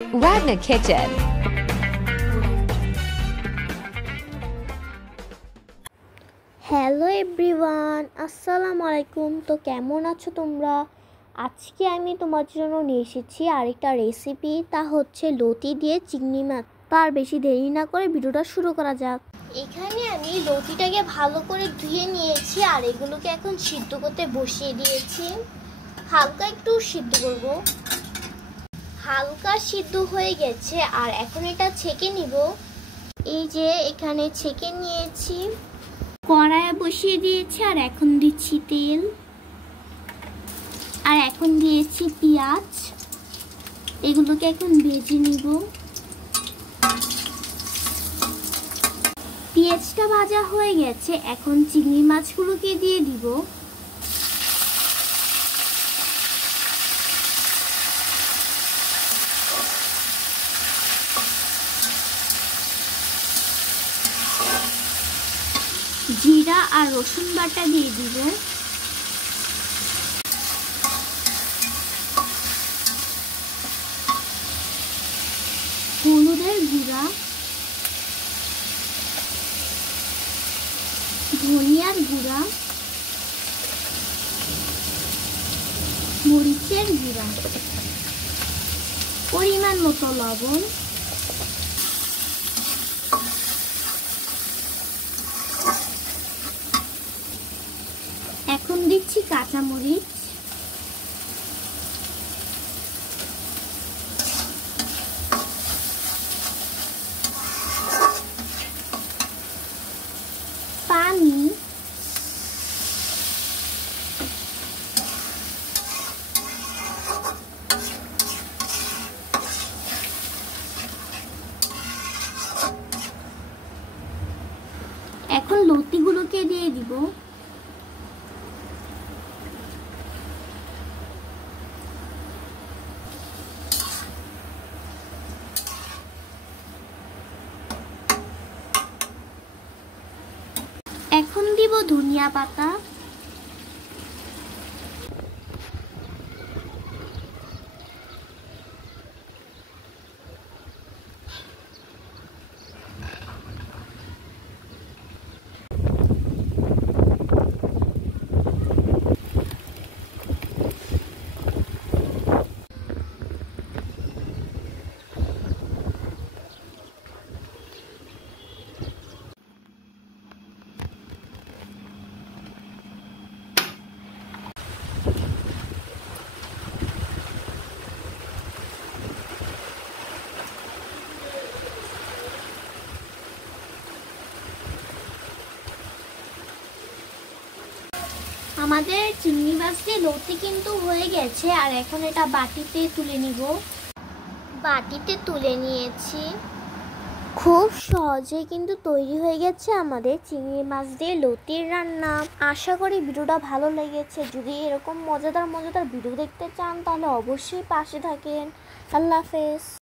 Ragna Kitchen. Hello everyone, আসসালামু আলাইকুম। তো কেমন আছো তোমরা? আজকে আমি তোমার জন্য নিয়ে এসেছি আরেকটা রেসিপি, তা হচ্ছে লতি দিয়ে চিংড়ি মাছ। তার বেশি দেরি না করে ভিডিওটা শুরু করা যাক। এখানে আমি লতিটাকে ভালো করে ধুয়ে নিয়েছি আর এগুলোকে এখন সিদ্ধ করতে বসিয়ে দিয়েছি। হালকা একটু সিদ্ধ করব। হালকা সিদ্ধ হয়ে গেছে আর এখন এটা ছেঁকে নিব। এই যে এখানে ছেঁকে নিয়েছি, কড়াইয়ে বসিয়ে দিয়েছি আর এখন দিচ্ছি তেল আর এখন দিয়েছি পেঁয়াজ। এগুলোকে এখন ভেজে নিব। পেঁয়াজটা ভাজা হয়ে গেছে, এখন চিংড়ি মাছগুলোকে দিয়ে দিব। জিরা আর রসুন বাটা দিয়ে দিব। হলুদের গুঁড়া, ধনিয়ার গুঁড়া, মরিচের গুঁড়া, পরিমাণ মতো লবণ, এখন দিচ্ছি কাঁচামরিচ, পানি, এখন লতিগুলোকে দিয়ে দিব। এখন দিব ধনিয়া পাতা। আমাদের চিংড়ি মাছ দিয়ে লতি কিন্তু হয়ে গেছে আর এখন এটা বাটিতে তুলে নিব। বাটিতে তুলে নিয়েছি। খুব সহজে কিন্তু তৈরি হয়ে গেছে আমাদের চিংড়ি মাছ দিয়ে লতির রান্না। আশা করি ভিডিওটা ভালো লেগেছে। যদি এরকম মজাদার ভিডিও দেখতে চান তাহলে অবশ্যই পাশে থাকেন। আল্লাহ হাফেজ।